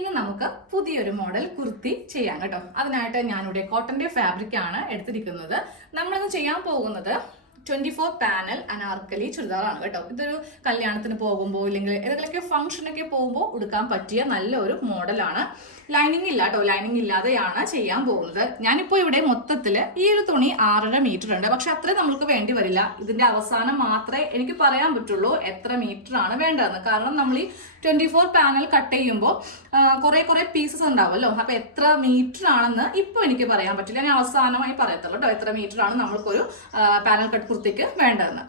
ഇന്ന് നമുക്ക് പുതിയൊരു മോഡൽ കുർത്തി ചെയ്യാം കേട്ടോ. അതിനായിട്ട് ഞാനിവിടെ കോട്ടന്റെ ഫാബ്രിക് ആണ് എടുത്തിരിക്കുന്നത്. നമ്മളിന്ന് ചെയ്യാൻ പോകുന്നത് 24 പാനൽ അനാർക്കലി ചുരിദാറാണ് കേട്ടോ. ഇതൊരു കല്യാണത്തിന് പോകുമ്പോൾ ഇല്ലെങ്കിൽ ഏതെങ്കിലുമൊക്കെ ഫംഗ്ഷനൊക്കെ പോകുമ്പോൾ ഉടുക്കാൻ പറ്റിയ നല്ലൊരു മോഡലാണ്. ലൈനിങ് ഇല്ല കേട്ടോ, ലൈനിങ് ഇല്ലാതെയാണ് ചെയ്യാൻ പോകുന്നത്. ഞാനിപ്പോൾ ഇവിടെ മൊത്തത്തിൽ ഈ ഒരു തുണി 6.5 മീറ്റർ ഉണ്ട്. പക്ഷെ അത്രയും നമുക്ക് വേണ്ടി വരില്ല. ഇതിന്റെ അവസാനം മാത്രമേ എനിക്ക് പറയാൻ പറ്റുള്ളൂ എത്ര മീറ്റർ ആണ് വേണ്ടതെന്ന്. കാരണം നമ്മൾ ഈ 24 പാനൽ കട്ട് ചെയ്യുമ്പോൾ കുറെ പീസസ് ഉണ്ടാവുമല്ലോ. അപ്പൊ എത്ര മീറ്റർ ആണെന്ന് ഇപ്പൊ എനിക്ക് പറയാൻ പറ്റില്ല. ഞാൻ അവസാനമായി പറയത്തുള്ളൂ കേട്ടോ എത്ര മീറ്റർ ആണ് നമ്മൾക്കൊരു പാനൽ കട്ട് കുർത്തിക്ക് വേണ്ടതെന്ന്.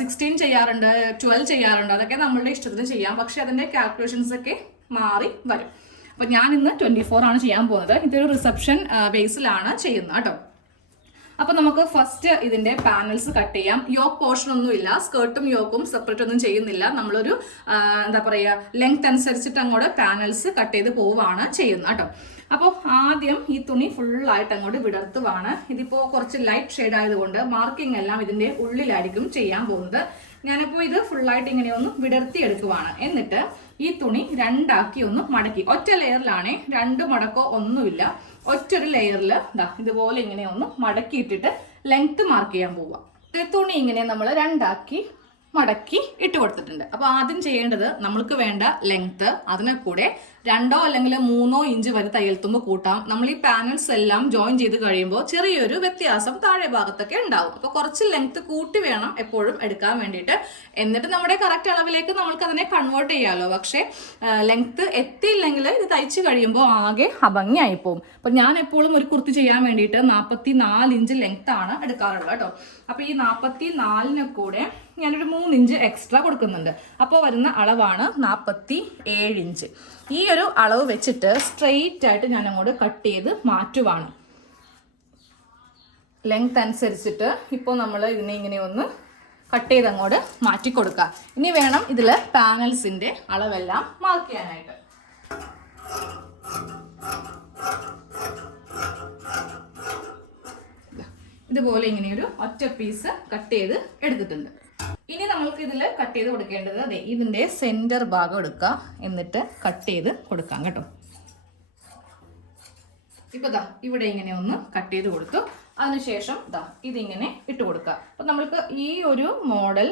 16 ചെയ്യാറുണ്ട്, 12 ചെയ്യാറുണ്ട്. അതൊക്കെ നമ്മളുടെ ഇഷ്ടത്തിന് ചെയ്യാം. പക്ഷെ അതിന്റെ കാൽക്കുലേഷൻസ് ഒക്കെ മാറി വരും. അപ്പൊ ഞാൻ ഇന്ന് 24 ആണ് ചെയ്യാൻ പോകുന്നത്. ഇതൊരു റിസപ്ഷൻ ബേസിലാണ് ചെയ്യുന്നത് കേട്ടോ. അപ്പൊ നമുക്ക് ഫസ്റ്റ് ഇതിന്റെ പാനൽസ് കട്ട് ചെയ്യാം. യോക്ക് പോർഷൻ ഒന്നും ഇല്ല, സ്കേർട്ടും യോക്കും സെപ്പറേറ്റ് ഒന്നും ചെയ്യുന്നില്ല. നമ്മളൊരു എന്താ പറയാ ലെങ്ത് അനുസരിച്ചിട്ട് അങ്ങോട്ട് പാനൽസ് കട്ട് ചെയ്ത് പോവാണ് ചെയ്യുന്നത് കേട്ടോ. അപ്പോൾ ആദ്യം ഈ തുണി ഫുള്ളായിട്ട് അങ്ങോട്ട് വിടർത്തുവാണ്. ഇതിപ്പോ കുറച്ച് ലൈറ്റ് ഷെയ്ഡ് ആയതുകൊണ്ട് മാർക്കിംഗ് എല്ലാം ഇതിന്റെ ഉള്ളിലായിരിക്കും ചെയ്യാൻ പോകുന്നത്. ഞാനിപ്പോൾ ഇത് ഫുള്ളായിട്ട് ഇങ്ങനെ ഒന്ന് വിടർത്തി എടുക്കുവാണ്. എന്നിട്ട് ഈ തുണി രണ്ടാക്കി ഒന്ന് മടക്കി, ഒറ്റ ലെയറിലാണ്, 2 മടക്കോ ഒന്നുമില്ല, ഒറ്റൊരു ലെയറിൽ ഇതുപോലെ ഇങ്ങനെ ഒന്ന് മടക്കിയിട്ടിട്ട് ലെങ്ത് മാർക്ക് ചെയ്യാൻ പോവുക. തുണി ഇങ്ങനെ നമ്മൾ രണ്ടാക്കി മടക്കി ഇട്ട് കൊടുത്തിട്ടുണ്ട്. അപ്പൊ ആദ്യം ചെയ്യേണ്ടത് നമ്മൾക്ക് വേണ്ട ലെങ്ത്, അതിനെ കൂടെ 2 അല്ലെങ്കിൽ 3 ഇഞ്ച് വരെ തയ്യൽ തുമ്പ് കൂട്ടാം. നമ്മൾ ഈ പാനൽസ് എല്ലാം ജോയിൻ ചെയ്ത് കഴിയുമ്പോൾ ചെറിയൊരു വ്യത്യാസം താഴെ ഭാഗത്തൊക്കെ ഉണ്ടാവും. അപ്പൊ കുറച്ച് ലെങ്ത് കൂട്ടി വേണം എപ്പോഴും എടുക്കാൻ വേണ്ടിയിട്ട്. എന്നിട്ട് നമ്മുടെ കറക്റ്റ് അളവിലേക്ക് നമ്മൾക്ക് അതിനെ കൺവേർട്ട് ചെയ്യാമല്ലോ. പക്ഷെ ലെങ്ത് എത്തിയില്ലെങ്കിൽ ഇത് തയ്ച്ച് കഴിയുമ്പോൾ ആകെ അഭംഗിയായി പോകും. അപ്പൊ ഞാൻ എപ്പോഴും ഒരു കുർത്തി ചെയ്യാൻ വേണ്ടിയിട്ട് 44 ഇഞ്ച് ലെങ്ത് ആണ് എടുക്കാറുള്ളത് കേട്ടോ. അപ്പൊ ഈ 44 കൂടെ ഞാനൊരു 3 ഇഞ്ച് എക്സ്ട്രാ കൊടുക്കുന്നുണ്ട്. അപ്പോൾ വരുന്ന അളവാണ് 47 ഇഞ്ച്. ഈ ഒരു അളവ് വെച്ചിട്ട് സ്ട്രെയിറ്റ് ആയിട്ട് ഞാൻ അങ്ങോട്ട് കട്ട് ചെയ്ത് മാറ്റുവാണ്. ലെങ്ത് അനുസരിച്ചിട്ട് ഇപ്പോൾ നമ്മൾ ഇതിനെ ഇങ്ങനെ ഒന്ന് കട്ട് ചെയ്ത് അങ്ങോട്ട് മാറ്റി കൊടുക്കുക. ഇനി വേണം ഇതിൽ പാനൽസിന്റെ അളവെല്ലാം മാർക്ക് ചെയ്യാനായിട്ട്. ഇതുപോലെ ഇങ്ങനെ ഒരു ഒറ്റ പീസ് കട്ട് ചെയ്ത് എടുത്തിട്ടുണ്ട്. ഇനി നമ്മൾക്ക് ഇതിൽ കട്ട് ചെയ്ത് കൊടുക്കേണ്ടത് അതെ ഇതിന്റെ സെന്റർ ഭാഗം എടുക്കുക, എന്നിട്ട് കട്ട് ചെയ്ത് കൊടുക്കാം കേട്ടോ. ഇപ്പൊ ഇവിടെ ഇങ്ങനെ ഒന്ന് കട്ട് ചെയ്ത് കൊടുത്തു. അതിനുശേഷം ഇതിങ്ങനെ ഇട്ട് കൊടുക്കുക. അപ്പൊ നമ്മൾക്ക് ഈ ഒരു മോഡൽ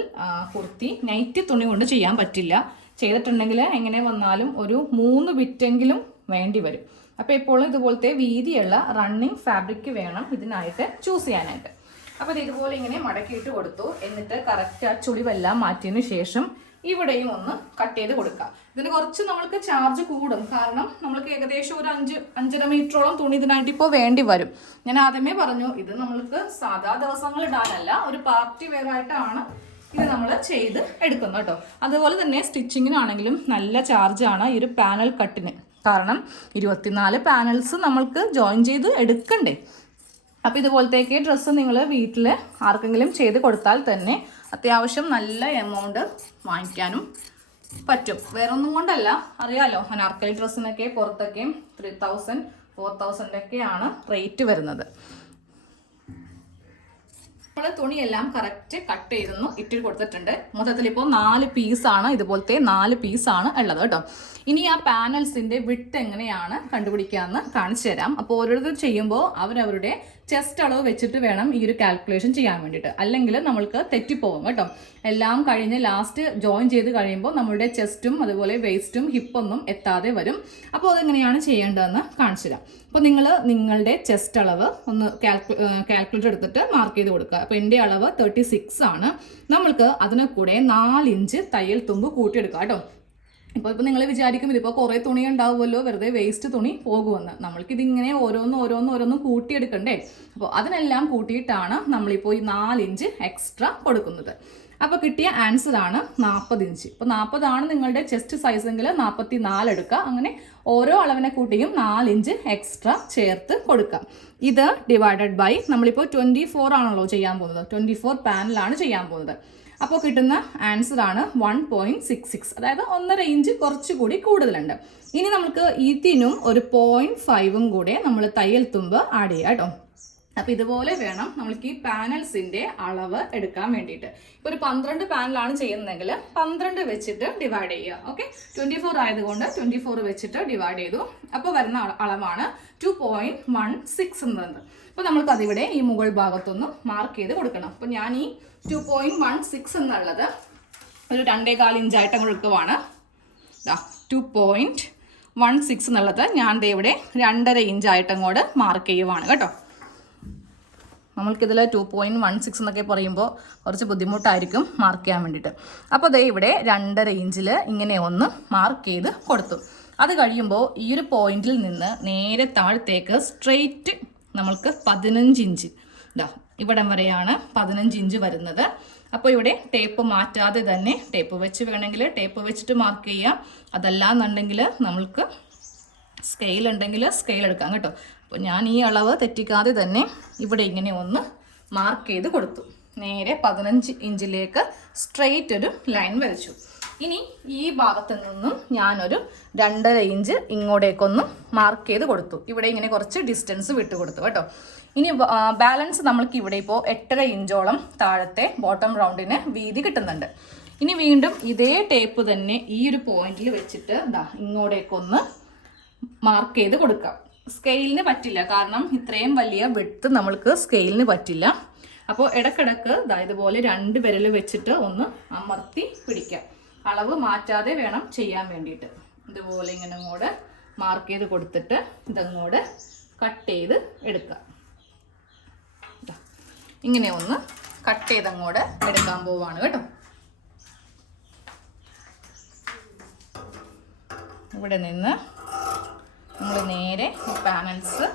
കുർത്തി നൈറ്റ് തുണി കൊണ്ട് ചെയ്യാൻ പറ്റില്ല. ചെയ്തിട്ടുണ്ടെങ്കിൽ എങ്ങനെ വന്നാലും ഒരു 3 ബിറ്റെങ്കിലും വേണ്ടി വരും. അപ്പൊ എപ്പോഴും ഇതുപോലത്തെ വീതിയുള്ള റണ്ണിങ് ഫാബ്രിക് വേണം ഇതിനായിട്ട് ചൂസ് ചെയ്യാനായിട്ട്. അപ്പൊ ഇതുപോലെ ഇങ്ങനെ മടക്കിയിട്ട് കൊടുത്തു. എന്നിട്ട് കറക്റ്റ് ആ ചുളിവെല്ലാം മാറ്റിയതിനു ശേഷം ഇവിടെയും ഒന്ന് കട്ട് ചെയ്ത് കൊടുക്കുക. ഇതിന് കുറച്ച് നമ്മൾക്ക് ചാർജ് കൂടും. കാരണം നമ്മൾക്ക് ഏകദേശം ഒരു 5.5 മീറ്ററോളം തുണി ഇതിനായിട്ട് ഇപ്പോൾ വേണ്ടി വരും. ഞാൻ ആദ്യമേ പറഞ്ഞു ഇത് നമ്മൾക്ക് സാധാ ദിവസങ്ങൾ ഇടാനല്ല, ഒരു പാർട്ടി വെയർ ആയിട്ടാണ് ഇത് നമ്മൾ ചെയ്ത് എടുക്കുന്നത് കേട്ടോ. അതുപോലെ തന്നെ സ്റ്റിച്ചിങ്ങിനാണെങ്കിലും നല്ല ചാർജാണ് ഈ ഒരു പാനൽ കട്ടിന്. കാരണം 24 പാനൽസ് നമ്മൾക്ക് ജോയിൻ ചെയ്ത് എടുക്കണ്ടേ. അപ്പം ഇതുപോലത്തേക്ക് ഡ്രസ്സ് നിങ്ങൾ വീട്ടിൽ ആർക്കെങ്കിലും ചെയ്ത് കൊടുത്താൽ തന്നെ അത്യാവശ്യം നല്ല എമൗണ്ട് വാങ്ങിക്കാനും പറ്റും. വേറെ ഒന്നും കൊണ്ടല്ല, അറിയാലോ അനാർക്കലി ഡ്രസ്സിനൊക്കെ പുറത്തൊക്കെ 3000 4000 ഒക്കെയാണ് റേറ്റ് വരുന്നത്. നമ്മൾ തുണിയെല്ലാം കറക്റ്റ് കട്ട് ചെയ്തൊന്നും ഇട്ട് കൊടുത്തിട്ടുണ്ട്. മൊത്തത്തിൽ ഇപ്പോൾ 4 പീസാണ്, ഇതുപോലത്തെ 4 പീസാണ് ഉള്ളത് കേട്ടോ. ഇനി ആ പാനൽസിന്റെ വിഡ്ത്ത് എങ്ങനെയാണ് കണ്ടുപിടിക്കാമെന്ന് കാണിച്ചു തരാം. അപ്പോൾ ഓരോരുത്തർ ചെയ്യുമ്പോൾ അവരവരുടെ ചെസ്റ്റ് അളവ് വെച്ചിട്ട് വേണം ഈ ഒരു കാൽക്കുലേഷൻ ചെയ്യാൻ വേണ്ടിയിട്ട്. അല്ലെങ്കിൽ നമ്മൾക്ക് തെറ്റിപ്പോകും കേട്ടോ. എല്ലാം കഴിഞ്ഞ് ലാസ്റ്റ് ജോയിൻ ചെയ്ത് കഴിയുമ്പോൾ നമ്മളുടെ ചെസ്റ്റും അതുപോലെ വേസ്റ്റും ഹിപ്പൊന്നും എത്താതെ വരും. അപ്പോൾ അതെങ്ങനെയാണ് ചെയ്യേണ്ടതെന്ന് കാണിച്ചു തരാം. അപ്പോൾ നിങ്ങൾ നിങ്ങളുടെ ചെസ്റ്റ് അളവ് ഒന്ന് കാൽക്കുലേറ്റർ എടുത്തിട്ട് മാർക്ക് ചെയ്ത് കൊടുക്കുക. അപ്പോൾ എൻ്റെ അളവ് 36 ആണ്. നമ്മൾക്ക് അതിനെ കൂടെ 4 ഇഞ്ച് തയ്യൽ തുമ്പ് കൂട്ടിയെടുക്കുക കേട്ടോ. ഇപ്പോൾ നിങ്ങൾ വിചാരിക്കും ഇതിപ്പോൾ കുറേ തുണി ഉണ്ടാവുമല്ലോ, വെറുതെ വേസ്റ്റ് തുണി പോകുമെന്ന്. നമ്മൾക്കിതിങ്ങനെ ഓരോന്നും കൂട്ടിയെടുക്കണ്ടേ. അപ്പോൾ അതിനെല്ലാം കൂട്ടിയിട്ടാണ് നമ്മളിപ്പോൾ ഈ 4 ഇഞ്ച് എക്സ്ട്രാ കൊടുക്കുന്നത്. അപ്പോൾ കിട്ടിയ ആൻസർ ആണ് 40 ഇഞ്ച്. ഇപ്പോൾ 40 ആണ് നിങ്ങളുടെ ചെസ്റ്റ് സൈസെങ്കിൽ 44 എടുക്കുക. അങ്ങനെ ഓരോ അളവിനെ കൂട്ടിയും 4 ഇഞ്ച് എക്സ്ട്രാ ചേർത്ത് കൊടുക്കുക. ഇത് ഡിവൈഡഡ് ബൈ നമ്മളിപ്പോൾ 24 ആണല്ലോ ചെയ്യാൻ പോകുന്നത്, 24 പാനലാണ് ചെയ്യാൻ പോകുന്നത്. അപ്പോൾ കിട്ടുന്ന ആൻസർ ആണ് 1.66. അതായത് 1.5 ഇഞ്ച് കുറച്ചുകൂടി കൂടുതലുണ്ട്. ഇനി നമുക്ക് ഇതിനും ഒരു 0.5 കൂടെ നമ്മൾ തയ്യൽ തുമ്പ് ആഡ് ചെയ്യാം കേട്ടോ. അപ്പോൾ ഇതുപോലെ വേണം നമ്മൾക്ക് ഈ പാനൽസിന്റെ അളവ് എടുക്കാൻ വേണ്ടിയിട്ട്. ഇപ്പോൾ ഒരു 12 പാനലാണ് ചെയ്യുന്നതെങ്കിൽ 12 വെച്ചിട്ട് ഡിവൈഡ് ചെയ്യുക. ഓക്കെ, 24 ആയതുകൊണ്ട് 24 വെച്ചിട്ട് ഡിവൈഡ് ചെയ്തു. അപ്പോൾ വരുന്ന അളവാണ് 2.16 എന്നത്. അപ്പോൾ നമ്മൾക്ക് അതിവിടെ ഈ മുകൾ ഭാഗത്തൊന്ന് മാർക്ക് ചെയ്ത് കൊടുക്കണം. അപ്പോൾ ഞാൻ ഈ 2.16 എന്നുള്ളത് ഒരു 2.25 ഇഞ്ചായിട്ട് അങ്ങ് എടുക്കുവാണ്. 2.16 എന്നുള്ളത് ഞാൻ ഇവിടെ 2.5 ഇഞ്ചായിട്ട് അങ്ങോട്ട് മാർക്ക് ചെയ്യുവാണ് കേട്ടോ. നമ്മൾക്കിതിൽ 2.16 എന്നൊക്കെ പറയുമ്പോൾ കുറച്ച് ബുദ്ധിമുട്ടായിരിക്കും മാർക്ക് ചെയ്യാൻ വേണ്ടിയിട്ട്. അപ്പോൾ ദേ ഇവിടെ 2.5 ഇഞ്ചിൽ ഇങ്ങനെ ഒന്ന് മാർക്ക് ചെയ്ത് കൊടുത്തു. അത് കഴിയുമ്പോൾ ഈ ഒരു പോയിന്റിൽ നിന്ന് നേരെ താഴത്തേക്ക് സ്ട്രെയിറ്റ് നമ്മൾക്ക് 15 ഇഞ്ച് ഇവിടം വരെയാണ് 15 ഇഞ്ച് വരുന്നത്. അപ്പോൾ ഇവിടെ ടേപ്പ് മാറ്റാതെ തന്നെ ടേപ്പ് വെച്ച് വേണമെങ്കിൽ ടേപ്പ് വെച്ചിട്ട് മാർക്ക് ചെയ്യാം. അതല്ല എന്നുണ്ടെങ്കിൽ നമ്മൾക്ക് സ്കെയിൽ ഉണ്ടെങ്കിൽ സ്കെയിൽ എടുക്കാം കേട്ടോ. അപ്പോൾ ഞാൻ ഈ അളവ് തെറ്റിക്കാതെ തന്നെ ഇവിടെ ഇങ്ങനെ ഒന്ന് മാർക്ക് ചെയ്ത് കൊടുത്തു. നേരെ 15 ഇഞ്ചിലേക്ക് സ്ട്രെയിറ്റ് ഒരു ലൈൻ വരച്ചു. ഇനി ഈ ഭാഗത്ത് നിന്നും ഞാനൊരു 2.5 ഇഞ്ച് ഇങ്ങോട്ടേക്കൊന്ന് മാർക്ക് ചെയ്ത് കൊടുത്തു. ഇവിടെ ഇങ്ങനെ കുറച്ച് ഡിസ്റ്റൻസ് വിട്ട് കൊടുത്തു കേട്ടോ. ഇനി ബാലൻസ് നമ്മൾക്ക് ഇവിടെ ഇപ്പോൾ 8.5 ഇഞ്ചോളം താഴത്തെ ബോട്ടം റൗണ്ടിന് വീതി കിട്ടുന്നുണ്ട്. ഇനി വീണ്ടും ഇതേ ടേപ്പ് തന്നെ ഈ ഒരു പോയിന്റിൽ വെച്ചിട്ട് ഇങ്ങോട്ടേക്കൊന്ന് മാർക്ക് ചെയ്ത് കൊടുക്കാം. സ്കെയിലിന് പറ്റില്ല, കാരണം ഇത്രയും വലിയ വിഡ്ത്ത് നമ്മൾക്ക് സ്കെയിലിന് പറ്റില്ല. അപ്പോൾ ഇടക്കിടക്ക് ഇതുപോലെ 2 വിരൽ വെച്ചിട്ട് ഒന്ന് അമർത്തി പിടിക്കാം. അളവ് മാറ്റാതെ വേണം ചെയ്യാൻ വേണ്ടിയിട്ട്. ഇതുപോലെ ഇങ്ങനെ അങ്ങോട്ട് മാർക്ക് ചെയ്ത് കൊടുത്തിട്ട് ഇതങ്ങോട്ട് കട്ട് ചെയ്ത് എടുക്കാം. ഇങ്ങനെ ഒന്ന് കട്ട് ചെയ്ത് അങ്ങോട്ട് എടുക്കാൻ പോവാണ് കേട്ടോ. ഇവിടെ നിന്ന് നമ്മൾ നേരെ പാനൽസ്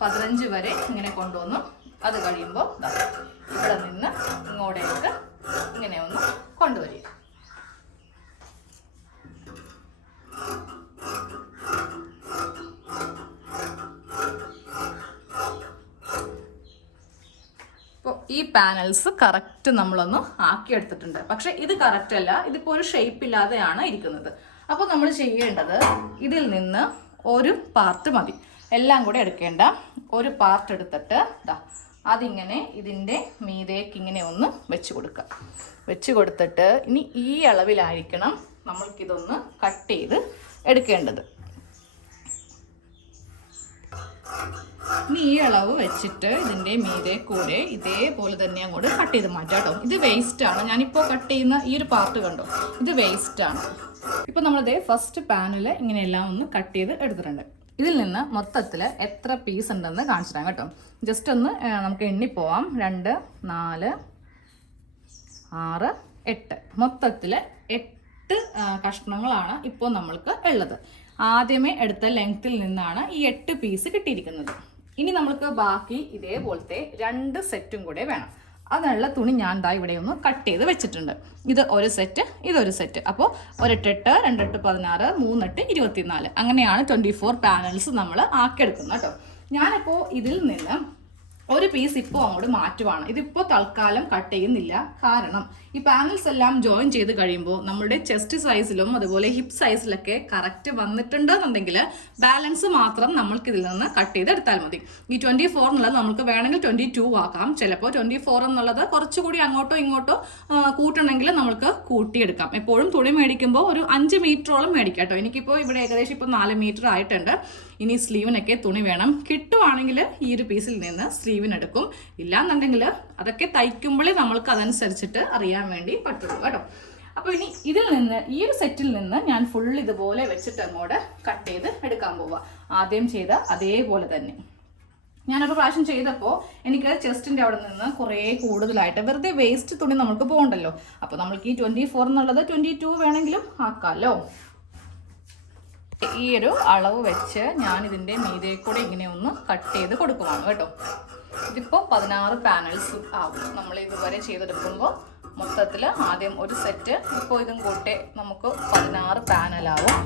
15 വരെ ഇങ്ങനെ കൊണ്ടുവന്നു. അത് കഴിയുമ്പോൾ ഇവിടെ നിന്ന് ഇങ്ങോട്ടേക്ക് ഇങ്ങനെ ഒന്ന് കൊണ്ടുവരിക. ഇപ്പോൾ ഈ പാനൽസ് കറക്റ്റ് നമ്മളൊന്ന് ആക്കിയെടുത്തിട്ടുണ്ട്. പക്ഷെ ഇത് കറക്റ്റ് അല്ല, ഇതിപ്പോൾ ഒരു ഷേപ്പ് ഇല്ലാതെയാണ് ഇരിക്കുന്നത്. അപ്പോൾ നമ്മൾ ചെയ്യേണ്ടത് ഇതിൽ നിന്ന് ഒരു പാർട്ട് മതി, എല്ലാം കൂടെ എടുക്കേണ്ട. ഒരു പാർട്ട് എടുത്തിട്ട് അതിങ്ങനെ ഇതിൻ്റെ മീതേക്ക് ഇങ്ങനെ ഒന്ന് വെച്ച് കൊടുക്കുക. വെച്ച് കൊടുത്തിട്ട് ഇനി ഈ അളവിലായിരിക്കണം നമ്മൾക്കിതൊന്ന് കട്ട് ചെയ്ത് എടുക്കേണ്ടത്. ഇനി ഈ അളവ് വെച്ചിട്ട് ഇതിൻ്റെ മീതെ കൂടെ ഇതേപോലെ തന്നെ അങ്ങോട്ട് കട്ട് ചെയ്ത് മാറ്റാം കേട്ടോ. ഇത് വേസ്റ്റാണ്. ഞാനിപ്പോൾ കട്ട് ചെയ്യുന്ന ഈ ഒരു പാർട്ട് കണ്ടോ, ഇത് വേസ്റ്റാണ്. ഇപ്പോൾ നമ്മളിതേ ഫസ്റ്റ് പാനൽ ഇങ്ങനെയെല്ലാം ഒന്ന് കട്ട് ചെയ്ത് എടുത്തിട്ടുണ്ട്. ഇതിൽ നിന്ന് മൊത്തത്തിൽ എത്ര പീസ് ഉണ്ടെന്ന് കാണിച്ചു തരാം കേട്ടോ. ജസ്റ്റ് ഒന്ന് നമുക്ക് എണ്ണി പോവാം. 2, 4, 6, 8 മൊത്തത്തിൽ 8 കഷ്ണങ്ങളാണ് ഇപ്പോൾ നമ്മൾക്ക് ഉള്ളത്. ആദ്യമേ എടുത്ത ലെങ്ത്തിൽ നിന്നാണ് ഈ 8 പീസ് കിട്ടിയിരിക്കുന്നത്. ഇനി നമ്മൾക്ക് ബാക്കി ഇതേപോലത്തെ 2 സെറ്റും കൂടെ വേണം. അതിനുള്ള തുണി ഞാൻ ഇവിടെ ഒന്ന് കട്ട് ചെയ്ത് വെച്ചിട്ടുണ്ട്. ഇത് ഒരു സെറ്റ്, ഇതൊരു സെറ്റ്. അപ്പോൾ 1 8 8 2 8 16 3 8 24 അങ്ങനെയാണ് 24 പാനൽസ് നമ്മൾ ആക്കിയെടുക്കുന്നത് കേട്ടോ. ഞാനിപ്പോൾ ഇതിൽ നിന്ന് ഒരു പീസ് ഇപ്പോൾ അങ്ങോട്ട് മാറ്റുവാണ്. ഇതിപ്പോൾ തൽക്കാലം കട്ട് ചെയ്യുന്നില്ല. കാരണം ഈ പാനൽസ് എല്ലാം ജോയിൻ ചെയ്ത് കഴിയുമ്പോൾ നമ്മുടെ ചെസ്റ്റ് സൈസിലും അതുപോലെ ഹിപ്പ് സൈസിലൊക്കെ കറക്റ്റ് വന്നിട്ടുണ്ടെന്നുണ്ടെങ്കിൽ ബാലൻസ് മാത്രം നമ്മൾക്ക് ഇതിൽ നിന്ന് കട്ട് ചെയ്ത് എടുത്താൽ മതി. ഈ 24 എന്നുള്ളത് നമുക്ക് വേണമെങ്കിൽ 22 ആക്കാം. ചിലപ്പോൾ 24 എന്നുള്ളത് കുറച്ചുകൂടി അങ്ങോട്ടോ ഇങ്ങോട്ടോ കൂട്ടണമെങ്കിൽ നമുക്ക് കൂട്ടിയെടുക്കാം. എപ്പോഴും തുണി മേടിക്കുമ്പോൾ ഒരു 5 മീറ്ററോളം മേടിക്കാം കേട്ടോ. എനിക്കിപ്പോൾ ഇവിടെ ഏകദേശം ഇപ്പോൾ 4 മീറ്റർ ആയിട്ടുണ്ട്. ഇനി സ്ലീവിനൊക്കെ തുണി വേണം. കിട്ടുവാണെങ്കിൽ ഈ ഒരു പീസിൽ നിന്ന് സ്ലീവിനെടുക്കും. ഇല്ലാന്നുണ്ടെങ്കിൽ അതൊക്കെ തയ്ക്കുമ്പോഴേ നമ്മൾക്ക് അതനുസരിച്ചിട്ട് അറിയാൻ വേണ്ടി പറ്റുള്ളൂ കേട്ടോ. അപ്പോൾ ഇനി ഇതിൽ നിന്ന് ഈ ഒരു സെറ്റിൽ നിന്ന് ഞാൻ ഫുൾ ഇതുപോലെ വെച്ചിട്ട് അങ്ങോട്ട് കട്ട് ചെയ്ത് എടുക്കാൻ പോവാം. ആദ്യം ചെയ്ത അതേപോലെ തന്നെ ഞാനൊരു പ്രാവശ്യം ചെയ്തപ്പോൾ എനിക്ക് ചെസ്റ്റിൻ്റെ അവിടെ നിന്ന് കുറേ കൂടുതലായിട്ട് വെറുതെ വേസ്റ്റ് തുണി നമുക്ക് പോകണ്ടല്ലോ. അപ്പോൾ നമ്മൾക്ക് ഈ 24 എന്നുള്ളത് 22 വേണമെങ്കിലും ആക്കാമല്ലോ. ഈ ഒരു അളവ് വെച്ച് ഞാൻ ഇതിൻ്റെ മീതെ കൂടെ ഇങ്ങനെ ഒന്ന് കട്ട് ചെയ്ത് കൊടുക്കുവാണ് കേട്ടോ. ഇതിപ്പോൾ 16 പാനൽസ് ആവും നമ്മൾ ഇതുവരെ ചെയ്തെടുക്കുമ്പോൾ. മൊത്തത്തിൽ ആദ്യം ഒരു സെറ്റ്, ഇപ്പോൾ ഇതും കൂട്ടി നമുക്ക് 16 പാനലാവും.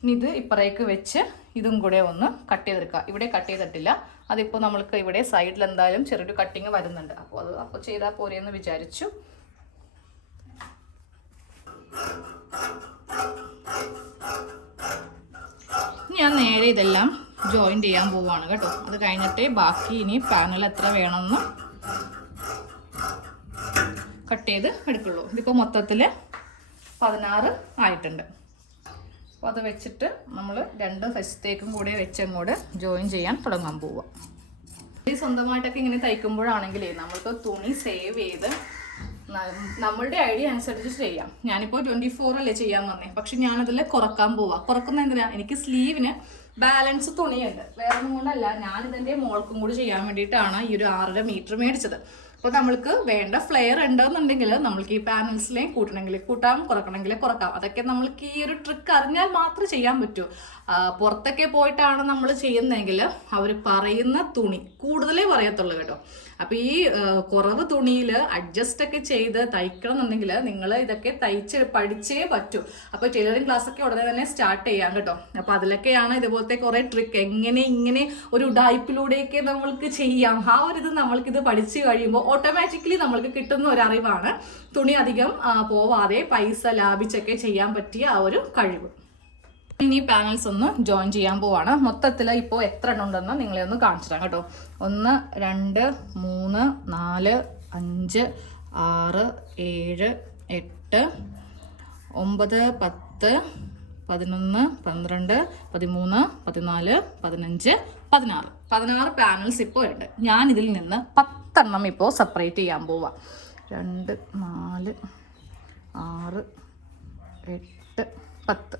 ഇനി ഇത് ഇപ്പറേക്ക് വെച്ച് ഇതും കൂടെ ഒന്ന് കട്ട് ചെയ്തെടുക്കുക. ഇവിടെ കട്ട് ചെയ്തിട്ടില്ല, അതിപ്പോൾ നമ്മൾക്ക് ഇവിടെ സൈഡിൽ എന്തായാലും ചെറിയൊരു കട്ടിങ് വരുന്നുണ്ട്. അപ്പോൾ ചെയ്താൽ പോരെയെന്ന് വിചാരിച്ചു. ഞാൻ നേരെ ഇതെല്ലാം ജോയിൻ ചെയ്യാൻ പോവുകയാണ് കേട്ടോ. അത് കഴിഞ്ഞിട്ട് ബാക്കി ഇനി പാനൽ എത്ര വേണമെന്ന് കട്ട് ചെയ്ത് എടുക്കുള്ളൂ. ഇതിപ്പോൾ മൊത്തത്തിൽ 16 ആയിട്ടുണ്ട്. അപ്പോൾ അത് വെച്ചിട്ട് നമ്മൾ 2 വശത്തേക്കും കൂടെ വെച്ചങ്ങോട്ട് ജോയിൻ ചെയ്യാൻ തുടങ്ങാൻ പോവുക. ഈ സ്വന്തമായിട്ടൊക്കെ ഇങ്ങനെ തയ്ക്കുമ്പോഴാണെങ്കിലേ നമ്മൾക്ക് തുണി സേവ് ചെയ്ത് നമ്മളുടെ ഐഡിയ അനുസരിച്ച് ചെയ്യാം. ഞാനിപ്പോൾ 24 അല്ലേ ചെയ്യാൻ പറഞ്ഞേ, പക്ഷെ ഞാനതിൽ കുറക്കാൻ പോവാം. കുറക്കുന്ന എന്തിനാ, എനിക്ക് സ്ലീവിന് ബാലൻസ് തുണിയുണ്ട്, വേറെ ഒന്നും കൊണ്ടല്ല. ഞാനിതിൻ്റെ മോൾക്കും കൂടി ചെയ്യാൻ വേണ്ടിയിട്ടാണ് ഈ ഒരു 6.5 മീറ്റർ മേടിച്ചത്. അപ്പോൾ നമ്മൾക്ക് വേണ്ട ഫ്ലെയർ ഉണ്ടെന്നുണ്ടെങ്കിൽ നമ്മൾക്ക് ഈ പാനൽസിലെ കൂട്ടണമെങ്കിൽ കൂട്ടാം, കുറക്കണമെങ്കിൽ കുറക്കാം. അതൊക്കെ നമ്മൾക്ക് ഈ ഒരു ട്രിക്ക് അറിഞ്ഞാൽ മാത്രമേ ചെയ്യാൻ പറ്റൂ. പുറത്തൊക്കെ പോയിട്ടാണ് നമ്മൾ ചെയ്യുന്നതെങ്കിൽ അവർ പറയുന്ന തുണി കൂടുതലേ പറയത്തുള്ളൂ കേട്ടോ. അപ്പോൾ ഈ കുറവ് തുണിയിൽ അഡ്ജസ്റ്റ് ഒക്കെ ചെയ്ത് തയ്ക്കണം എന്നുണ്ടെങ്കിൽ നിങ്ങൾ ഇതൊക്കെ തയ്ച്ച് പഠിച്ചേ പറ്റൂ. അപ്പോൾ ടൈലറിങ് ക്ലാസ് ഒക്കെ ഉടനെ തന്നെ സ്റ്റാർട്ട് ചെയ്യാം കേട്ടോ. അപ്പോൾ അതിലൊക്കെയാണ് ഇതുപോലത്തെ കുറേ ട്രിക്ക് ഇങ്ങനെ ഒരു ഉഡായിപ്പിലൂടെയൊക്കെ നമ്മൾക്ക് ചെയ്യാം. ആ ഒരു ഇത് നമ്മൾക്കിത് പഠിച്ചു കഴിയുമ്പോൾ ഓട്ടോമാറ്റിക്കലി നമ്മൾക്ക് കിട്ടുന്ന ഒരു അറിവാണ് തുണി അധികം പോവാതെ പൈസ ലാഭിച്ചൊക്കെ ചെയ്യാൻ പറ്റിയ ആ ഒരു കഴിവ്. ഇനി പാനൽസ് ഒന്ന് ജോയിൻ ചെയ്യാൻ പോവാണ്. മൊത്തത്തിൽ ഇപ്പോൾ എത്ര എണ്ണം ഉണ്ടെന്ന് നിങ്ങളെ ഒന്ന് കാണിച്ചു തരാം കേട്ടോ. 1 2 3 4 5 6 7 8 9 10 11 12 13 14 15 16 പാനൽസ് ഇപ്പോൾ ഉണ്ട്. ഞാൻ ഇതിൽ നിന്ന് 10 എണ്ണം ഇപ്പോൾ സെപ്പറേറ്റ് ചെയ്യാൻ പോവാം. 2 4 6 8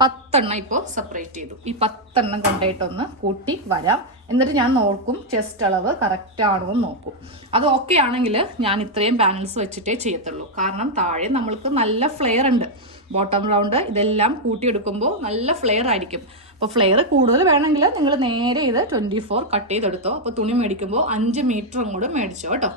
10 എണ്ണം ഇപ്പോൾ സെപ്പറേറ്റ് ചെയ്തു. ഈ 10 എണ്ണം കൊണ്ടായിട്ടൊന്ന് കൂട്ടി വരാം. എന്നിട്ട് ഞാൻ നോക്കും ചെസ്റ്റ് അളവ് കറക്റ്റ് ആണോ എന്ന് നോക്കും. അത് ഓക്കെ ആണെങ്കിൽ ഞാൻ ഇത്രയും പാനൽസ് വെച്ചിട്ടേ ചെയ്യത്തുള്ളൂ. കാരണം താഴെ നമ്മൾക്ക് നല്ല ഫ്ലെയർ ഉണ്ട്. ബോട്ടം റൗണ്ട് ഇതെല്ലാം കൂട്ടിയെടുക്കുമ്പോൾ നല്ല ഫ്ലെയർ ആയിരിക്കും. അപ്പോൾ ഫ്ലെയർ കൂടുതൽ വേണമെങ്കിൽ നിങ്ങൾ നേരെ ഇത് 24 കട്ട് ചെയ്തെടുത്തോ. അപ്പോൾ തുണി മേടിക്കുമ്പോൾ 5 മീറ്ററും കൂടെ മേടിച്ചോ കേട്ടോ.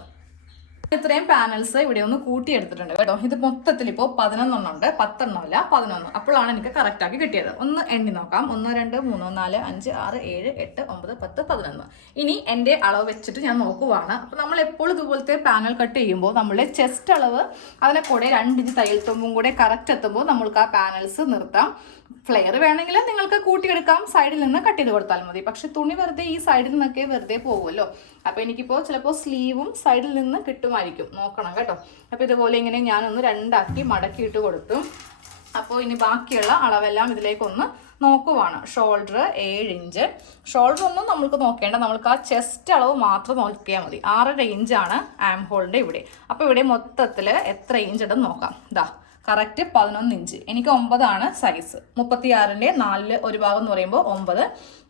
ഇത്രയും പാനൽസ് ഇവിടെ ഒന്ന് കൂട്ടിയെടുത്തിട്ടുണ്ട് കേട്ടോ. ഇത് മൊത്തത്തിൽ ഇപ്പോൾ 11 ഉണ്ട്, 10 എണ്ണമല്ല 11. അപ്പോഴാണ് എനിക്ക് കറക്റ്റ് ആക്കി കിട്ടിയത്. ഒന്ന് എണ്ണി നോക്കാം. 1 2 3 4 5 6 7 8 9 10 11. ഇനി എൻ്റെ അളവ് വെച്ചിട്ട് ഞാൻ നോക്കുവാണ്. അപ്പോൾ നമ്മൾ എപ്പോഴും ഇതുപോലത്തെ പാനൽ കട്ട് ചെയ്യുമ്പോൾ നമ്മളുടെ ചെസ്റ്റ് അളവ് അതിനെ കൂടെ 2 ഇഞ്ച് തയ്യൽ തുമ്പും കൂടെ കറക്റ്റ് എത്തുമ്പോൾ നമ്മൾക്ക് ആ പാനൽസ് നിർത്താം. ഫ്ലെയർ വേണമെങ്കിൽ നിങ്ങൾക്ക് കൂട്ടിയെടുക്കാം, സൈഡിൽ നിന്ന് കട്ട് ചെയ്ത് കൊടുത്താൽ മതി. പക്ഷെ തുണി വെറുതെ ഈ സൈഡിൽ നിന്നൊക്കെ വെറുതെ പോകുമല്ലോ. അപ്പോൾ എനിക്കിപ്പോൾ ചിലപ്പോൾ സ്ലീവും സൈഡിൽ നിന്ന് കിട്ടുമായിരിക്കും, നോക്കണം കേട്ടോ. അപ്പോൾ ഇതുപോലെ ഇങ്ങനെ ഞാനൊന്ന് 2 ആക്കി മടക്കിയിട്ട് കൊടുത്തു. അപ്പോൾ ഇനി ബാക്കിയുള്ള അളവെല്ലാം ഇതിലേക്കൊന്ന് നോക്കുവാണ്. Shoulder 7 inch. ഷോൾഡർ ഒന്നും നമ്മൾക്ക് നോക്കേണ്ട, നമ്മൾക്ക് ആ ചെസ്റ്റ് അളവ് മാത്രം നോക്കിയാൽ മതി. 6.5 ഇഞ്ചാണ് ആം ഹോളിൻ്റെ ഇവിടെ. അപ്പോൾ ഇവിടെ മൊത്തത്തിൽ എത്ര ഇഞ്ച് ഇടും നോക്കാം. ഇതാ കറക്റ്റ് 11 ഇഞ്ച്. എനിക്ക് 9 ആണ് സൈസ്. 36ൻ്റെ 4 ഒരു ഭാഗം എന്ന് പറയുമ്പോൾ 9,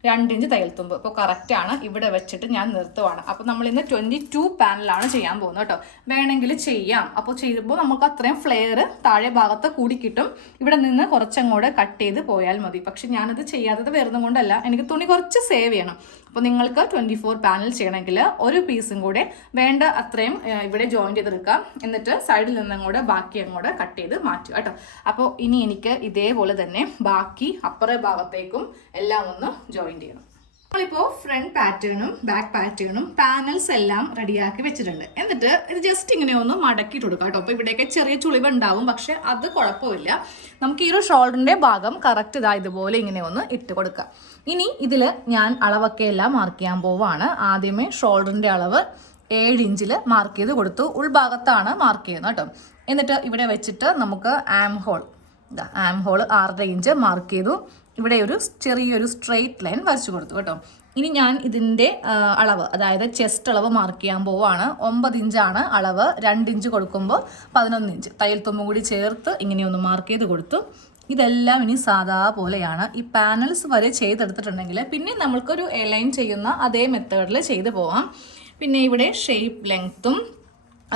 2 ഇഞ്ച് തയ്യൽ തുമ്പ്. അപ്പോൾ കറക്റ്റാണ്. ഇവിടെ വെച്ചിട്ട് ഞാൻ നിർത്തുവാണ്. അപ്പോൾ നമ്മൾ ഇന്ന് 22 പാനലാണ് ചെയ്യാൻ പോകുന്നത് കേട്ടോ. വേണമെങ്കിൽ ചെയ്യാം. അപ്പോൾ ചെയ്യുമ്പോൾ നമുക്ക് അത്രയും ഫ്ലെയർ താഴെ ഭാഗത്ത് കൂടി കിട്ടും. ഇവിടെ നിന്ന് കുറച്ചങ്ങോട്ട് കട്ട് ചെയ്ത് പോയാൽ മതി. പക്ഷെ ഞാനത് ചെയ്യാത്തത് വരുന്നത് കൊണ്ടല്ല, എനിക്ക് തുണി കുറച്ച് സേവ് ചെയ്യണം. അപ്പോൾ നിങ്ങൾക്ക് 24 പാനൽ ചെയ്യണമെങ്കിൽ ഒരു പീസും കൂടെ വേണ്ട അത്രയും ഇവിടെ ജോയിൻ ചെയ്തെടുക്കാം. എന്നിട്ട് സൈഡിൽ നിന്നങ്ങോട്ട് ബാക്കി അങ്ങോട്ട് കട്ട് ചെയ്ത് മാറ്റുക കേട്ടോ. അപ്പോൾ ഇനി എനിക്ക് ഇതേപോലെ തന്നെ ബാക്കി അപ്പുറ ഭാഗത്തേക്കും എല്ലാം ഒന്ന് ജോയിൻ ചെയ്യണം. നമ്മളിപ്പോൾ ഫ്രണ്ട് പാറ്റേണും ബാക്ക് പാറ്റേണും പാനൽസ് എല്ലാം റെഡിയാക്കി വെച്ചിട്ടുണ്ട്. എന്നിട്ട് ഇത് ജസ്റ്റ് ഇങ്ങനെ ഒന്ന് മടക്കിയിട്ട് കൊടുക്കാം കേട്ടോ. അപ്പോൾ ഇവിടെയൊക്കെ ചെറിയ ചുളിവ് ഉണ്ടാവും, പക്ഷെ അത് കുഴപ്പമില്ല. നമുക്ക് ഈ ഒരു ഷോൾഡറിൻ്റെ ഭാഗം കറക്റ്റ് ഇതാ ഇതുപോലെ ഇങ്ങനെ ഒന്ന് ഇട്ട് കൊടുക്കാം. ഇനി ഇതിൽ ഞാൻ അളവൊക്കെ എല്ലാം മാർക്ക് ചെയ്യാൻ പോവാണ്. ആദ്യമേ ഷോൾഡറിൻ്റെ അളവ് 7 ഇഞ്ചിൽ മാർക്ക് ചെയ്ത് കൊടുത്തു. ഉൾഭാഗത്താണ് മാർക്ക് ചെയ്യുന്നത് കേട്ടോ. എന്നിട്ട് ഇവിടെ വെച്ചിട്ട് നമുക്ക് ആം ഹോൾ 6.5 ഇഞ്ച് മാർക്ക് ചെയ്തു. ഇവിടെ ഒരു ചെറിയൊരു സ്ട്രെയിറ്റ് ലൈൻ വരച്ചു കൊടുത്തു കേട്ടോ. ഇനി ഞാൻ ഇതിൻ്റെ അളവ്, അതായത് ചെസ്റ്റ് അളവ് മാർക്ക് ചെയ്യാൻ പോവാണ്. 9 ഇഞ്ചാണ് അളവ്. 2 ഇഞ്ച് കൊടുക്കുമ്പോൾ 11 ഇഞ്ച് തയ്യൽ തുമ്പും കൂടി ചേർത്ത് ഇങ്ങനെയൊന്ന് മാർക്ക് ചെയ്ത് കൊടുത്തു. ഇതെല്ലാം ഇനി സാധാ പോലെയാണ്. ഈ പാനൽസ് വരെ ചെയ്തെടുത്തിട്ടുണ്ടെങ്കിൽ പിന്നെ നമ്മൾക്കൊരു എലൈൻ ചെയ്യുന്ന അതേ മെത്തേഡിൽ ചെയ്ത് പോവാം. പിന്നെ ഇവിടെ ഷേപ്പ് ലെങ്ത്തും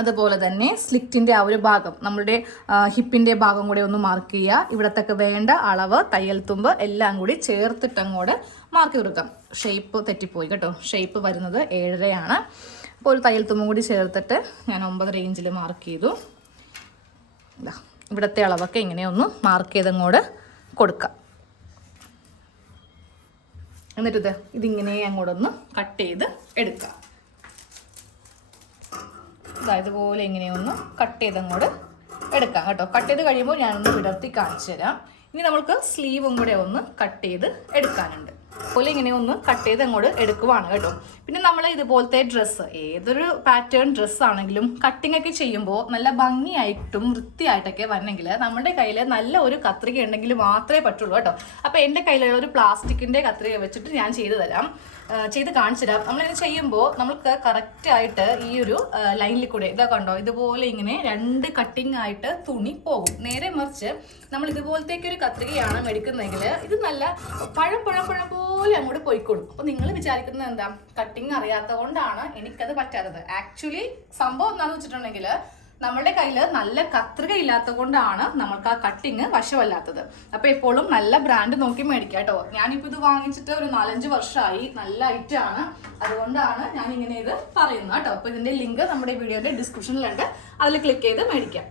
അതുപോലെ തന്നെ സ്ലിറ്റിൻ്റെ ആ ഒരു ഭാഗം, നമ്മളുടെ ഹിപ്പിൻ്റെ ഭാഗം കൂടെ ഒന്ന് മാർക്ക് ചെയ്യുക. ഇവിടത്തൊക്കെ വേണ്ട അളവ് തയ്യൽ തുമ്പ് എല്ലാം കൂടി ചേർത്തിട്ടങ്ങോട്ട് മാർക്ക് കൊടുക്കാം. ഷേപ്പ് തെറ്റിപ്പോയി കേട്ടോ. ഷേപ്പ് വരുന്നത് 7.5 അപ്പോൾ ഒരു തയ്യൽ തുമ്പും കൂടി ചേർത്തിട്ട് ഞാൻ 9.5 ഇഞ്ചിൽ മാർക്ക് ചെയ്തു. ഇവിടുത്തെ അളവൊക്കെ ഇങ്ങനെ ഒന്ന് മാർക്ക് ചെയ്തങ്ങോട്ട് കൊടുക്കാം. എന്നിട്ട് ഇതിങ്ങനെ അങ്ങോട്ടൊന്ന് കട്ട് ചെയ്ത് എടുക്കാം. ഇതുപോലെ ഇങ്ങനെയൊന്ന് കട്ട് ചെയ്തങ്ങോട്ട് എടുക്കാം കേട്ടോ. കട്ട് ചെയ്ത് കഴിയുമ്പോൾ ഞാനൊന്ന് വിടർത്തി കാണിച്ചു തരാം. ഇനി നമ്മൾക്ക് സ്ലീവും കൂടെ ഒന്ന് കട്ട് ചെയ്ത് എടുക്കാനുണ്ട്. അതുപോലെ ഇങ്ങനെ ഒന്ന് കട്ട് ചെയ്ത് അങ്ങോട്ട് എടുക്കുവാണ് കേട്ടോ. പിന്നെ നമ്മൾ ഇതുപോലത്തെ ഡ്രസ്സ്, ഏതൊരു പാറ്റേൺ ഡ്രസ്സാണെങ്കിലും കട്ടിംഗ് ഒക്കെ ചെയ്യുമ്പോൾ നല്ല ഭംഗിയായിട്ടും വൃത്തിയായിട്ടൊക്കെ വരണമെങ്കിൽ നമ്മുടെ കയ്യിൽ നല്ല ഒരു കത്രിക ഉണ്ടെങ്കിൽ മാത്രമേ പറ്റുള്ളൂ കേട്ടോ. അപ്പോൾ എൻ്റെ കയ്യിലുള്ള ഒരു പ്ലാസ്റ്റിക്കിൻ്റെ കത്രിക വെച്ചിട്ട് ഞാൻ ചെയ്ത് കാണിച്ചു തരാം. നമ്മളിത് ചെയ്യുമ്പോൾ നമുക്ക് കറക്റ്റായിട്ട് ഈ ഒരു ലൈനിൽ കൂടെ ഇതാ കണ്ടോ, ഇതുപോലെ ഇങ്ങനെ 2 കട്ടിങ് ആയിട്ട് തുണി പോകും. നേരെ മറിച്ച് നമ്മൾ ഇതുപോലത്തേക്ക് ഒരു കത്രികയാണ് എടുക്കുന്നതെങ്കിൽ ഇത് നല്ല പഴം പോലെ അങ്ങോട്ട് പോയിക്കോളും. അപ്പോൾ നിങ്ങൾ വിചാരിക്കുന്നത് എന്താ, കട്ടിങ് അറിയാത്തത് കൊണ്ടാണ് എനിക്കത് പറ്റാത്തത്. ആക്ച്വലി സംഭവം എന്താണെന്ന് വെച്ചിട്ടുണ്ടെങ്കിൽ നമ്മുടെ കയ്യിൽ നല്ല കത്രിക ഇല്ലാത്തത് കൊണ്ടാണ് നമ്മൾക്ക് ആ കട്ടിങ് വശമല്ലാത്തത്. അപ്പോൾ എപ്പോഴും നല്ല ബ്രാൻഡ് നോക്കി മേടിക്കാം കേട്ടോ. ഞാനിപ്പോൾ ഇത് വാങ്ങിച്ചിട്ട് ഒരു 4-5 വർഷമായി. നല്ല ഐറ്റമാണ്, അതുകൊണ്ടാണ് ഞാൻ ഇങ്ങനെ ഇത് പറയുന്നത് കേട്ടോ. അപ്പോൾ ഇതിൻ്റെ ലിങ്ക് നമ്മുടെ വീഡിയോയുടെ ഡിസ്ക്രിപ്ഷനിലുണ്ട്, അതിൽ ക്ലിക്ക് ചെയ്ത് മേടിക്കാം.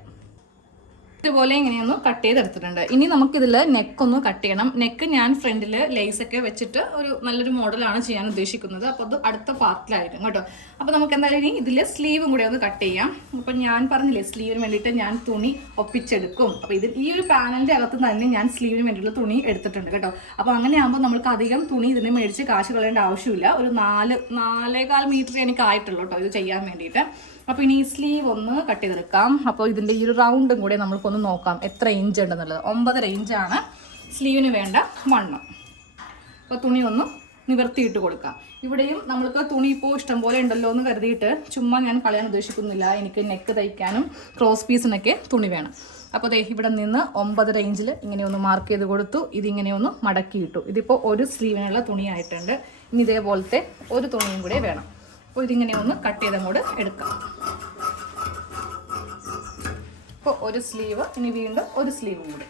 ഇതുപോലെ ഇങ്ങനെയൊന്ന് കട്ട് ചെയ്തെടുത്തിട്ടുണ്ട്. ഇനി നമുക്കിതിൽ നെക്കൊന്ന് കട്ട് ചെയ്യണം. നെക്ക് ഞാൻ ഫ്രണ്ടിൽ ലേസൊക്കെ വെച്ചിട്ട് ഒരു നല്ലൊരു മോഡലാണ് ചെയ്യാൻ ഉദ്ദേശിക്കുന്നത്. അപ്പോൾ അത് അടുത്ത പാർട്ടിലായിരിക്കും കേട്ടോ. അപ്പോൾ നമുക്ക് എന്തായാലും ഇനി ഇതിൽ സ്ലീവും കൂടെ ഒന്ന് കട്ട് ചെയ്യാം. അപ്പോൾ ഞാൻ പറഞ്ഞില്ലേ, സ്ലീവിന് വേണ്ടിയിട്ട് ഞാൻ തുണി ഒപ്പിച്ചെടുക്കും. അപ്പോൾ ഈ ഒരു പാനലിൻ്റെ അകത്ത് തന്നെ ഞാൻ സ്ലീവിന് വേണ്ടിയിട്ടുള്ള തുണി എടുത്തിട്ടുണ്ട് കേട്ടോ. അപ്പോൾ അങ്ങനെ ആകുമ്പോൾ നമുക്ക് അധികം തുണി ഇതിനെ മേടിച്ച് കാശ് കളയേണ്ട ആവശ്യമില്ല. ഒരു 4-4.25 മീറ്റർ എനിക്ക് ആയിട്ടുള്ളൂ കേട്ടോ ഇത് ചെയ്യാൻ വേണ്ടിയിട്ട്. അപ്പോൾ ഇനി ഈ സ്ലീവ് ഒന്ന് കട്ട് ചെയ്തെടുക്കാം. അപ്പോൾ ഇതിൻ്റെ ഈ ഒരു റൗണ്ടും കൂടെ നമ്മൾക്കൊന്ന് നോക്കാം എത്ര ഇഞ്ച് ഉണ്ടെന്നുള്ളത്. 9.5 ഇഞ്ചാണ് സ്ലീവിന് വേണ്ട വണ്ണം. അപ്പോൾ തുണി ഒന്ന് നിവർത്തിയിട്ട് കൊടുക്കാം. ഇവിടെയും നമ്മൾക്ക് തുണി ഇപ്പോൾ ഇഷ്ടംപോലെ ഉണ്ടല്ലോ എന്ന് കരുതിയിട്ട് ചുമ്മാ ഞാൻ കളയാൻ ഉദ്ദേശിക്കുന്നില്ല. എനിക്ക് നെക്ക് തയ്ക്കാനും ക്രോസ് പീസിനൊക്കെ തുണി വേണം. അപ്പോൾ ദേ ഇവിടെ നിന്ന് 9.5 ഇഞ്ചിൽ ഇങ്ങനെ ഒന്ന് മാർക്ക് ചെയ്ത് കൊടുത്തു. ഇതിങ്ങനെ ഒന്ന് മടക്കിയിട്ടു. ഇതിപ്പോൾ ഒരു സ്ലീവിനുള്ള തുണിയായിട്ടുണ്ട്. ഇനി ഇതേപോലത്തെ ഒരു തുണിയും കൂടെ വേണം. അപ്പോൾ ഇതിങ്ങനെ ഒന്ന് കട്ട് ചെയ്ത് അങ്ങോട്ട് എടുക്കാം. ഇപ്പോൾ ഒരു സ്ലീവ്, ഇനി വീണ്ടും ഒരു സ്ലീവും കൂടി.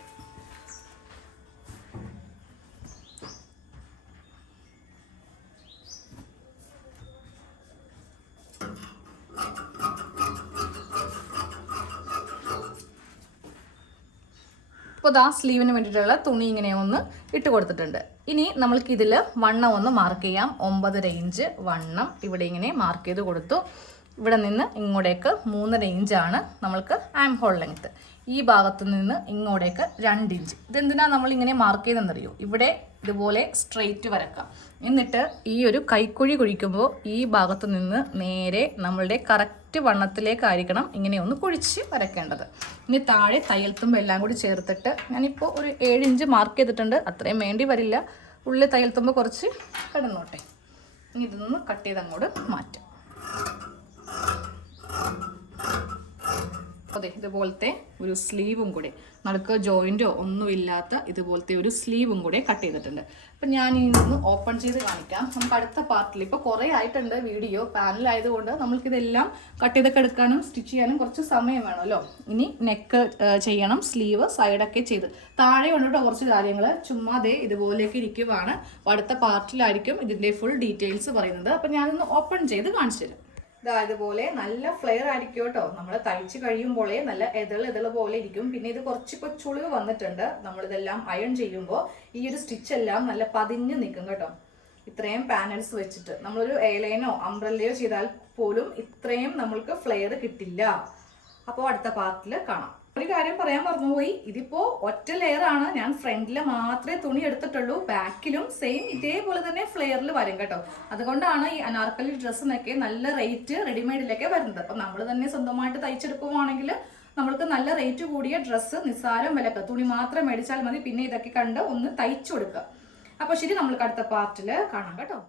അപ്പോൾ ആ സ്ലീവിന് വേണ്ടിയിട്ടുള്ള തുണി ഇങ്ങനെ ഒന്ന് ഇട്ട് കൊടുത്തിട്ടുണ്ട്. ഇനി നമ്മൾക്കിതിൽ വണ്ണം ഒന്ന് മാർക്ക് ചെയ്യാം. 9.5 ഇഞ്ച് വണ്ണം ഇവിടെ ഇങ്ങനെ മാർക്ക് ചെയ്ത് കൊടുത്തു. ഇവിടെ നിന്ന് ഇങ്ങോട്ടേക്ക് 3.5 ഇഞ്ചാണ് നമ്മൾക്ക് ആം ഹോൾ ലെങ്ത്ത്. ഈ ഭാഗത്ത് നിന്ന് ഇങ്ങോട്ടേക്ക് 2 ഇഞ്ച്. ഇതെന്തിനാണ് നമ്മളിങ്ങനെ മാർക്ക് ചെയ്തെന്നറിയോ? ഇവിടെ ഇതുപോലെ സ്ട്രെയിറ്റ് വരക്കാം. എന്നിട്ട് ഈ ഒരു കൈക്കുഴി കുഴിക്കുമ്പോൾ ഈ ഭാഗത്ത് നിന്ന് നേരെ നമ്മളുടെ കറക്റ്റ് വണ്ണത്തിലേക്കായിരിക്കണം ഇങ്ങനെ ഒന്ന് കുഴിച്ച് വരയ്ക്കേണ്ടത്. ഇനി താഴെ തയ്യൽത്തുമ്പ് എല്ലാം കൂടി ചേർത്തിട്ട് ഞാനിപ്പോൾ ഒരു 7 ഇഞ്ച് മാർക്ക് ചെയ്തിട്ടുണ്ട്. അത്രയും വേണ്ടി വരില്ല. ഉള്ളിൽ തയ്യൽത്തുമ്പ് കുറച്ച് കിടന്നോട്ടെ. ഇനി ഇതൊന്ന് കട്ട് ചെയ്ത് അങ്ങോട്ട് മാറ്റാം. അതെ, ഇതുപോലത്തെ ഒരു സ്ലീവും കൂടെ, നടുക്ക് ജോയിൻറ്റോ ഒന്നുമില്ലാത്ത ഇതുപോലത്തെ ഒരു സ്ലീവും കൂടെ കട്ട് ചെയ്തിട്ടുണ്ട്. അപ്പം ഞാൻ ഇന്ന് ഓപ്പൺ ചെയ്ത് കാണിക്കാം. നമുക്ക് അടുത്ത പാർട്ടിൽ ഇപ്പോൾ കുറേ ആയിട്ടുണ്ട് വീഡിയോ, പാനലായതുകൊണ്ട് നമ്മൾക്കിതെല്ലാം കട്ട് ചെയ്തൊക്കെ എടുക്കാനും സ്റ്റിച്ച് ചെയ്യാനും കുറച്ച് സമയം വേണമല്ലോ. ഇനി നെക്ക് ചെയ്യണം, സ്ലീവ് സൈഡൊക്കെ ചെയ്ത് താഴെ കൊണ്ടിട്ട് കുറച്ച് കാര്യങ്ങൾ ചുമ്മാതെ ഇതുപോലെയൊക്കെ ഇരിക്കുവാണ്. അപ്പോൾ അടുത്ത പാർട്ടിലായിരിക്കും ഇതിൻ്റെ ഫുൾ ഡീറ്റെയിൽസ് പറയുന്നത്. അപ്പം ഞാനൊന്ന് ഓപ്പൺ ചെയ്ത് കാണിച്ചു തരാം. ഇതുപോലെ നല്ല ഫ്ലെയർ ആയിരിക്കും കേട്ടോ. നമ്മൾ തയ്ച്ച് കഴിയുമ്പോഴേ നല്ല എതള് പോലെ ഇരിക്കും. പിന്നെ ഇത് കുറച്ചിപ്പോൾ ചുളിവ് വന്നിട്ടുണ്ട്. നമ്മളിതെല്ലാം അയൺ ചെയ്യുമ്പോൾ ഈ ഒരു സ്റ്റിച്ച് എല്ലാം നല്ല പതിഞ്ഞ് നിൽക്കും കേട്ടോ. ഇത്രയും പാനൽസ് വെച്ചിട്ട് നമ്മളൊരു എയർലൈനോ അംബ്രല്ലയോ ചെയ്താൽ പോലും ഇത്രയും നമ്മൾക്ക് ഫ്ലെയർ കിട്ടില്ല. അപ്പോൾ അടുത്ത പാർട്ടിൽ കാണാം. ഒരു കാര്യം പറയാൻ മറന്നുപോയി, ഇതിപ്പോ ഒറ്റ ലെയർ ആണ്. ഞാൻ ഫ്രണ്ടില് മാത്രമേ തുണി എടുത്തിട്ടുള്ളൂ. ബാക്കിലും സെയിം ഇതേപോലെ തന്നെ ഫ്ലെയറിൽ വരും കേട്ടോ. അതുകൊണ്ടാണ് ഈ അനാർക്കലി ഡ്രസ്സിനൊക്കെ നല്ല റേറ്റ് റെഡിമെയ്ഡിലൊക്കെ വരുന്നത്. അപ്പൊ നമ്മൾ തന്നെ സ്വന്തമായിട്ട് തയ്ച്ചെടുക്കുവാണെങ്കിൽ നമ്മൾക്ക് നല്ല റേറ്റ് കൂടിയ ഡ്രസ്സ് നിസ്സാരം വിലക്ക് തുണി മാത്രം മേടിച്ചാൽ മതി. പിന്നെ ഇതൊക്കെ കണ്ട് ഒന്ന് തയ്ച്ചു കൊടുക്കുക. അപ്പോൾ ശരി, നമ്മൾക്ക് അടുത്ത പാർട്ടിൽ കാണാം കേട്ടോ.